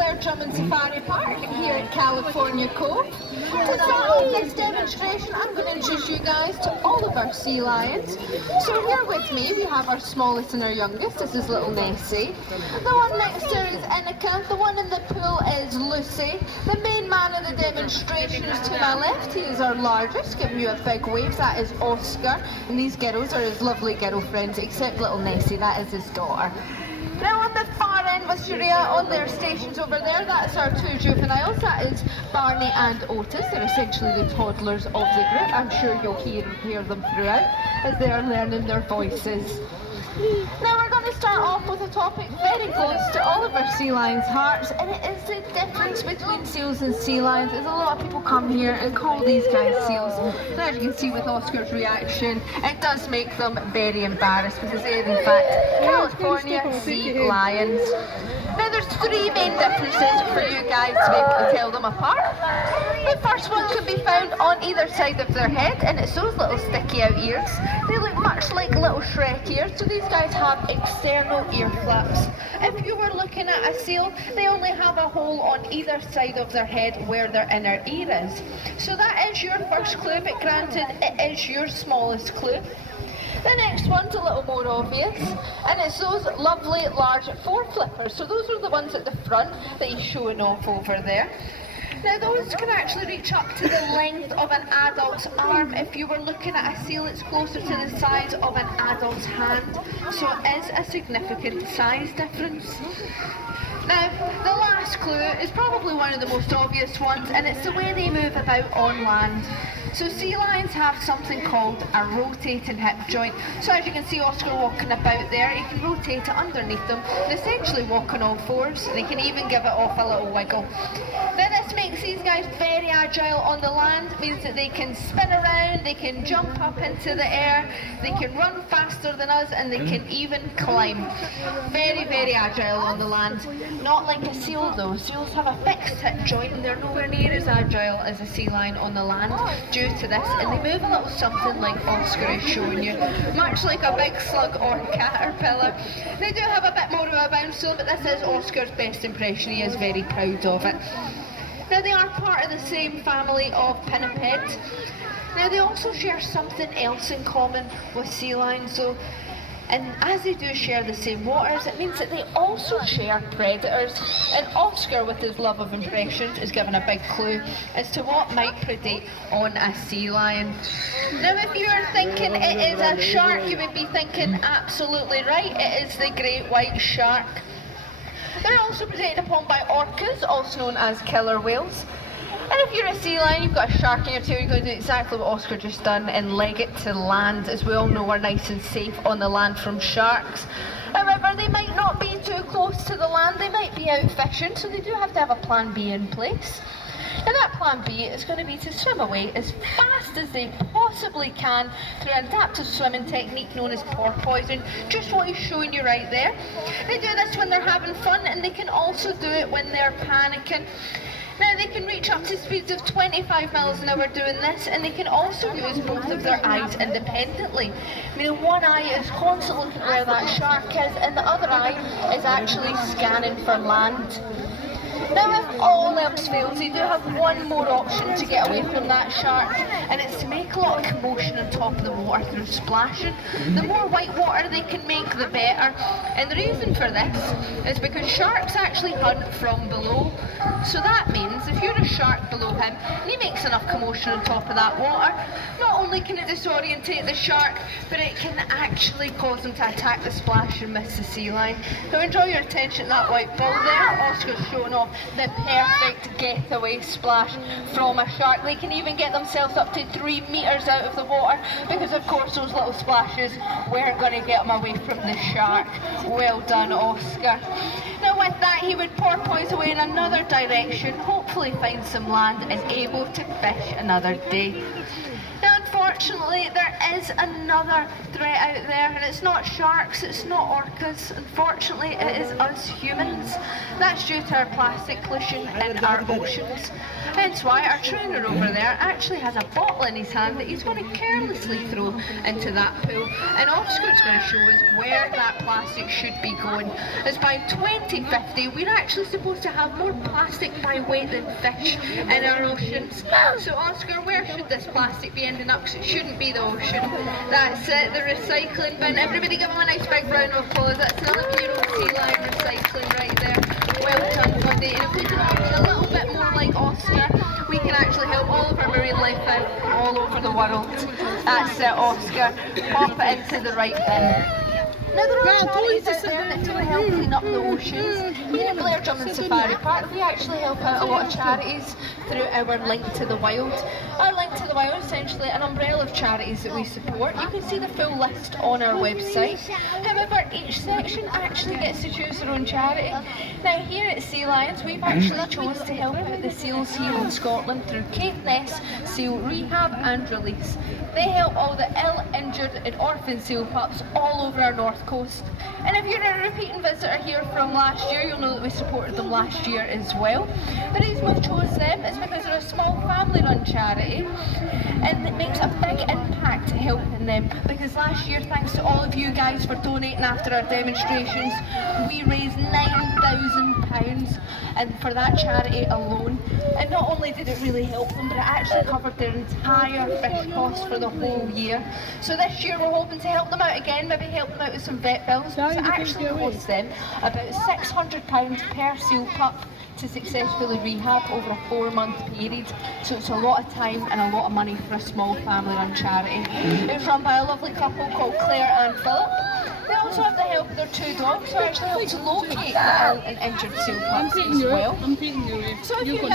Claire Drummond Safari Park here at California Cove. To start off this demonstration, I'm going to introduce you guys to all of our sea lions. So here with me, we have our smallest and our youngest. This is little Nessie. The one next to her is Innica. The one in the pool is Lucy. The main man of the demonstration is to my left. He is our largest, giving you a big wave. That is Oscar. And these girls are his lovely girlfriends, except little Nessie, that is his daughter. Now on the far end with Sharia on their stations over there, that's our two juveniles. That is Barney and Otis. They're essentially the toddlers of the group. I'm sure you'll hear them throughout as they are learning their voices. Now we're going to start off with a topic very close to all of our sea lions' hearts, and it is the difference between seals and sea lions. As a lot of people come here and call these guys seals, and as you can see with Oscar's reaction, it does make them very embarrassed because they are in fact California sea lions. Now there's three main differences for you guys to be able to tell them apart. The first one can be found on either side of their head, and it's those little sticky out ears. They look much like little Shrek ears, so these guys have external ear flaps. If you were looking at a seal, they only have a hole on either side of their head where their inner ear is. So that is your first clue, but granted, it is your smallest clue. The next one's a little more obvious, and it's those lovely large foreflippers. So those are the ones at the front that he's showing off over there. Now those can actually reach up to the length of an adult's arm. If you were looking at a seal, it's closer to the size of an adult's hand, so it is a significant size difference. Now, the last clue is probably one of the most obvious ones, and it's the way they move about on land. So sea lions have something called a rotating hip joint. So as you can see Oscar walking about there, he can rotate it underneath them and essentially walk on all fours, and he can even give it off a little wiggle. Now this makes these guys very agile on the land. It means that they can spin around, they can jump up into the air, they can run faster than us, and they can even climb. Very, very agile on the land. Not like a seal though. Seals have a fixed hip joint and they're nowhere near as agile as a sea lion on the land due to this, and they move a little something like Oscar is showing you, much like a big slug or caterpillar. They do have a bit more of a bounce though, but this is Oscar's best impression. He is very proud of it. Now they are part of the same family of pinnipeds. Now they also share something else in common with sea lions though. And as they do share the same waters, it means that they also share predators. And Oscar, with his love of impressions, is given a big clue as to what might predate on a sea lion. Now, if you're thinking it is a shark, you would be thinking absolutely right. It is the great white shark. They're also predated upon by orcas, also known as killer whales. And if you're a sea lion, you've got a shark in your tail, you're going to do exactly what Oscar just done and leg it to land. As we all know, we're nice and safe on the land from sharks. However, they might not be too close to the land, they might be out fishing, so they do have to have a plan B in place. And that plan B is going to be to swim away as fast as they possibly can through an adaptive swimming technique known as porpoising, just what he's showing you right there. They do this when they're having fun, and they can also do it when they're panicking. Now they can reach up to speeds of 25 miles an hour doing this, and they can also use both of their eyes independently. Meaning one eye is constantly looking where that shark is, and the other eye is actually scanning for land. Now if all else fails, they do have one more option to get away from that shark, and it's to make a lot of commotion on top of the water through splashing. The more white water they can make, the better. And the reason for this is because sharks actually hunt from below. So that means if you're a shark below him and he makes enough commotion on top of that water, not only can it disorientate the shark, but it can actually cause him to attack the splash and miss the sea lion. Now enjoy your attention to that white ball there. Oscar's showing off the perfect getaway splash from a shark. They can even get themselves up to 3 meters out of the water because of course those little splashes weren't going to get them away from the shark. Well done, Oscar. Now with that he would porpoise away in another direction, hopefully find some land and able to fish another day. Now unfortunately, there is another threat out there, and it's not sharks, it's not orcas. Unfortunately, it is us humans. That's due to our plastic pollution in our oceans. Hence why our trainer over there actually has a bottle in his hand that he's going to carelessly throw into that pool. And Oscar's going to show us where that plastic should be going. As by 2050, we're actually supposed to have more plastic by weight than fish in our oceans. So Oscar, where should this plastic be ending up? 'Cause it shouldn't be the ocean. That's it, the recycling bin. Everybody give him a nice big round of applause. That's another Bureau Sea Lion recycling right there. Well done, buddy. And if we can all be a little bit more like Oscar, we can actually help all of our marine life out all over the world. That's it, Oscar. Pop it into the right bin. Now there are charities out there that do help clean up the oceans. Here at Blair Drummond Safari Park, we actually help out a lot of charities through our Link to the Wild. Our Link to the Wild is essentially an umbrella of charities that we support. You can see the full list on our website. However, each section actually gets to choose their own charity. Now here at Sea Lions, we've actually chose to help out the seals here in Scotland through Caithness Seal Rehab and Release. They help all the ill, injured and orphan seal pups all over our north coast. And if you're a repeating visitor here from last year, you'll know that we supported them last year as well. The reason we chose them is because they're a small family-run charity, and it makes a big impact helping them. Because last year, thanks to all of you guys for donating after our demonstrations, we raised £9,000 and for that charity alone. And not only did it really help them, but it actually covered their entire fish costs for the whole year. So this year we're hoping to help them out again, maybe help them out with some vet bills, because it actually costs them about £600 per seal pup to successfully rehab over a 4-month period. So it's a lot of time and a lot of money for a small family-run charity. It's run by a lovely couple called Claire and Philip. They also have the help of their 2 dogs, who actually help to locate the ill and injured seal pups as well. So if you guys